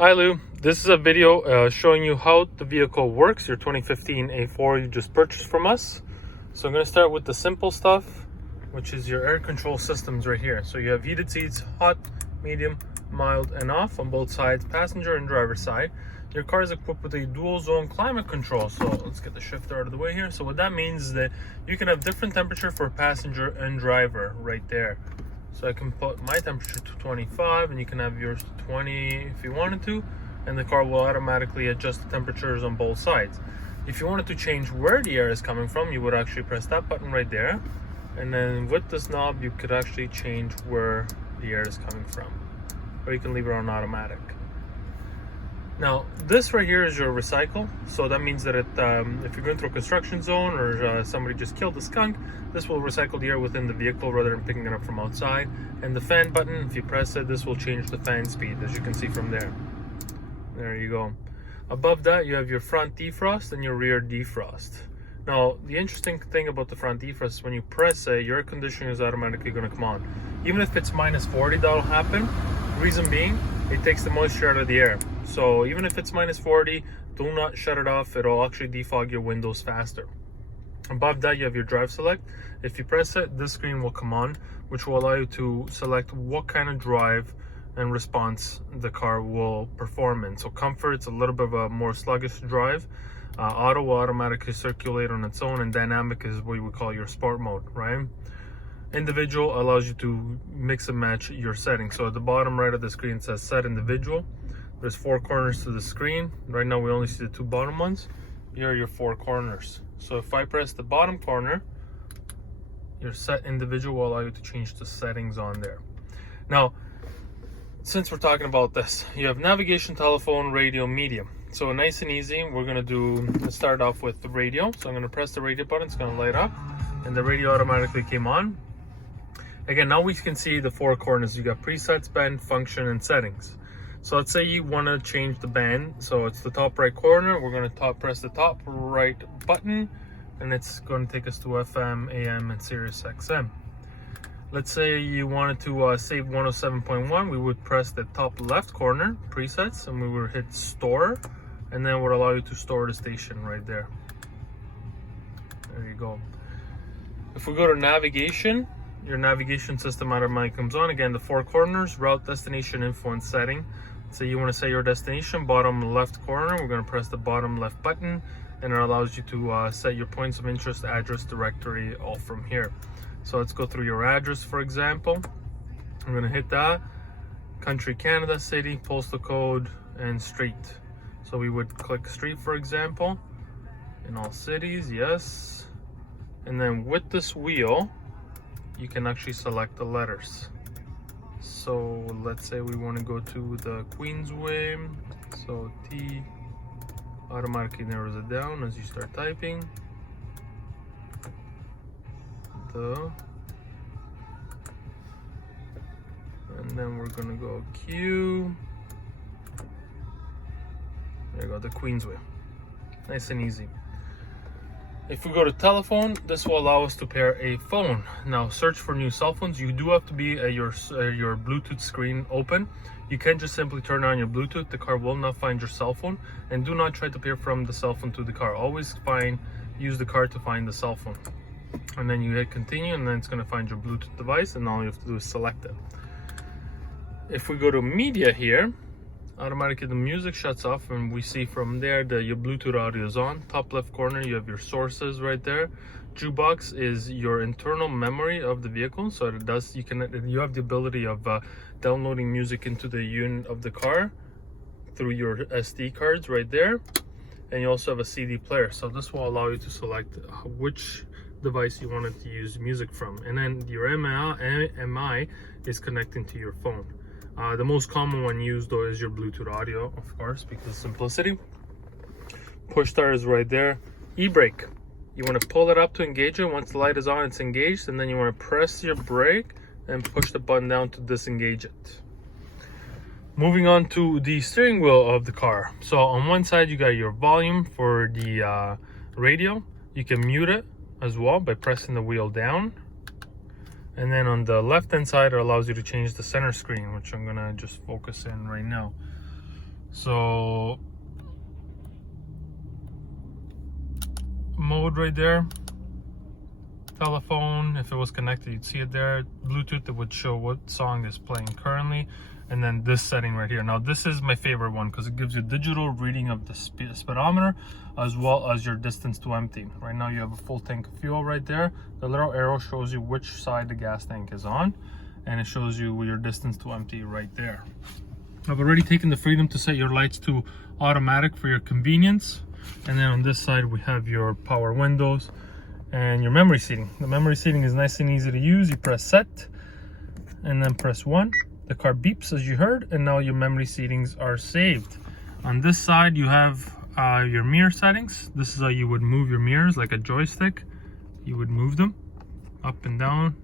Hi Lou, this is a video showing you how the vehicle works, your 2015 A4 you just purchased from us. So I'm going to start with the simple stuff, which is your air control systems right here. So you have heated seats, hot, medium, mild, and off on both sides, passenger and driver side. Your car is equipped with a dual zone climate control. So let's get the shifter out of the way here. So what that means is that you can have different temperature for passenger and driver right there. So I can put my temperature to 25 and you can have yours to 20 if you wanted to, and the car will automatically adjust the temperatures on both sides. If you wanted to change where the air is coming from, you would actually press that button right there, and then with this knob you could actually change where the air is coming from, or you can leave it on automatic. Now this right here is your recycle, so that means that if you're going through a construction zone or somebody just killed a skunk, this will recycle the air within the vehicle rather than picking it up from outside. And the fan button, if you press it, this will change the fan speed, as you can see from there. There you go. Above that you have your front defrost and your rear defrost. Now the interesting thing about the front defrost is when you press it, your air conditioning is automatically going to come on. Even if it's minus 40, that'll happen. Reason being, it takes the moisture out of the air. So even if it's minus 40, do not shut it off. It'll actually defog your windows faster. Above that you have your drive select. If you press it, this screen will come on, which will allow you to select what kind of drive and response the car will perform in. So comfort, it's a little bit of a more sluggish drive. Auto will automatically circulate on its own, and dynamic is what we call your sport mode, right? Individual allows you to mix and match your settings. So at the bottom right of the screen it says set individual. There's 4 corners to the screen. Right now we only see the 2 bottom ones. Here are your 4 corners. So if I press the bottom corner, your set individual will allow you to change the settings on there. Now, since we're talking about this, you have navigation, telephone, radio, media. So nice and easy, let's start off with the radio. So I'm gonna press the radio button, it's gonna light up, and the radio automatically came on. Again, now we can see the 4 corners. You got presets, band, function, and settings. So let's say you want to change the band. So it's the top right corner. We're going to press the top right button, and it's going to take us to FM, AM, and Sirius XM. Let's say you wanted to save 107.1. We would press the top left corner, presets, and we would hit store, and then it would allow you to store the station right there. There you go. If we go to navigation, your navigation system automatically comes on. Again, the 4 corners, route, destination, info, and setting. So you want to set your destination, bottom left corner. We're going to press the bottom left button, and it allows you to set your points of interest, address, directory, all from here. So let's go through your address, for example. I'm going to hit that. Country, Canada, city, postal code, and street. So we would click street, for example, in all cities, yes. And then with this wheel, you can actually select the letters. So let's say we want to go to the Queensway. So T automatically narrows it down as you start typing. And then we're gonna go Q. There you go, the Queensway. Nice and easy. If we go to telephone, this will allow us to pair a phone. Now search for new cell phones. You do have to be your Bluetooth screen open. You can't just simply turn on your Bluetooth. The car will not find your cell phone. And do not try to pair from the cell phone to the car. Always use the car to find the cell phone. And then you hit continue, and then it's going to find your Bluetooth device, and all you have to do is select it. If we go to media here, automatically the music shuts off, and we see from there that your Bluetooth audio is on. Top left corner you have your sources right there. Jukebox is your internal memory of the vehicle, so you have the ability of downloading music into the unit of the car through your SD cards right there. And you also have a CD player, so this will allow you to select which device you wanted to use music from. And then your MI is connecting to your phone. The most common one used though is your Bluetooth audio, of course, because simplicity. Push start is right there. E-brake, you want to pull it up to engage it. Once the light is on, it's engaged, and then you want to press your brake and push the button down to disengage it. Moving on to the steering wheel of the car. So on one side you got your volume for the radio. You can mute it as well by pressing the wheel down. And then on the left hand side, it allows you to change the center screen, which I'm gonna just focus in right now. So mode right there, telephone, if it was connected you'd see it there. Bluetooth, it would show what song is playing currently. And then this setting right here. Now this is my favorite one because it gives you digital reading of the speedometer as well as your distance to empty. Right now you have a full tank of fuel right there. The little arrow shows you which side the gas tank is on, and it shows you your distance to empty right there. I've already taken the freedom to set your lights to automatic for your convenience. And then on this side we have your power windows and your memory seating. The memory seating is nice and easy to use. You press set and then press 1. The car beeps as you heard, and now your memory seatings are saved. On this side you have your mirror settings. This is how you would move your mirrors, like a joystick. You would move them up and down.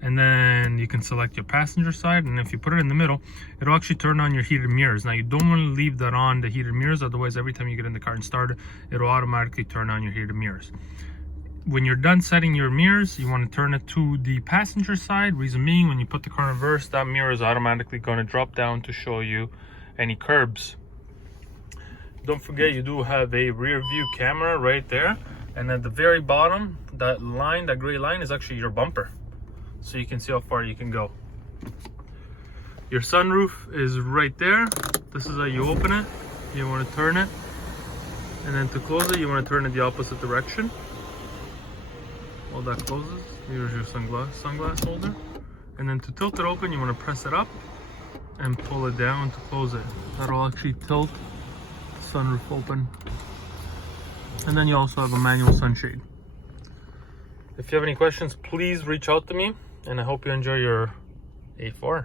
And then you can select your passenger side, and if you put it in the middle, it'll actually turn on your heated mirrors. Now you don't want to leave that on, the heated mirrors, otherwise every time you get in the car and start it, it'll automatically turn on your heated mirrors. When you're done setting your mirrors, you want to turn it to the passenger side. Reason being, when you put the car in reverse, that mirror is automatically going to drop down to show you any curbs. Don't forget you do have a rear view camera right there, and at the very bottom, that line, that gray line, is actually your bumper, so you can see how far you can go. Your sunroof is right there. This is how you open it. You want to turn it, and then to close it you want to turn it the opposite direction. While that closes, here's your sunglass holder. And then to tilt it open, you want to press it up and pull it down to close it. That'll actually tilt the sunroof open. And then you also have a manual sunshade. If you have any questions, please reach out to me, and I hope you enjoy your A4.